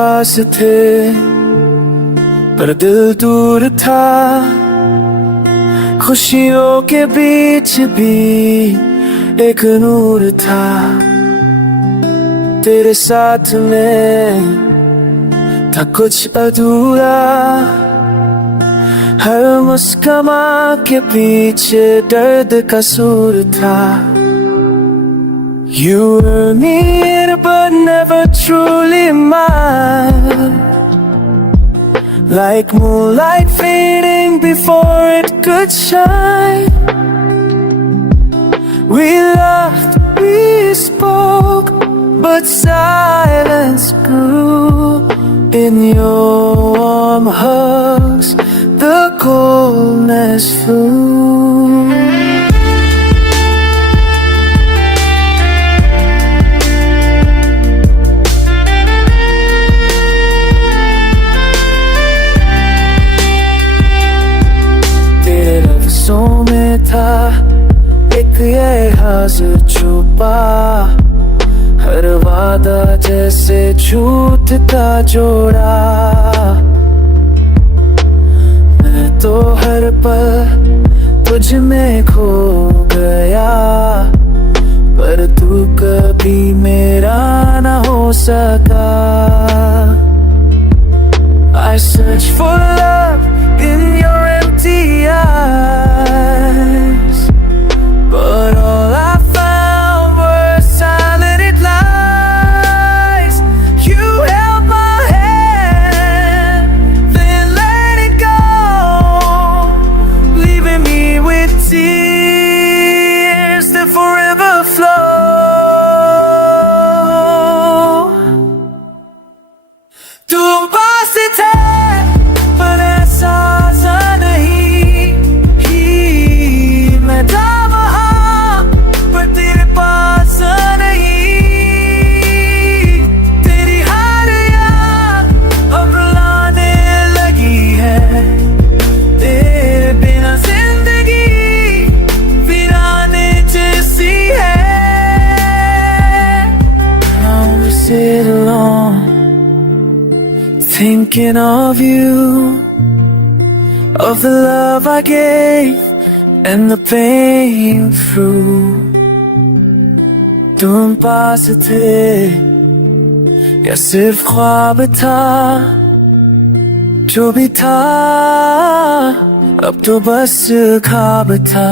पास थे पर दिल दूर था। खुशियों के बीच भी एक नूर था। तेरे साथ में था कुछ अधूरा। हर मुस्कान के पीछे दर्द का सुर था। You were near but never truly mine, like moonlight fading before it could shine. We laughed, we spoke, but silence grew. In your warm hugs, the coldness flew. में था एक ये हाजिर छुपा। हर वादा जैसे झूठ का जोड़ा। मैं तो हर पल तुझ में खो गया, पर तू कभी मेरा ना हो सका। I search for love in your empty eyes, but all I found were silent lies. You held my hand, then let it go, leaving me with tears that forever flow. तुम पास थे पर एहसास नहीं, ही मैं था वहाँ पर तेरे पास नहीं। तेरी हर याद अब रुलाने लगी है। तेरे बिना जिंदगी वीराने जैसी है। Now we sit alone thinking of you, of the love I gave and the pain through. तुम पास थे या सिर्फ ख्वाब था, जो भी था अब तो बस ख्वाब था।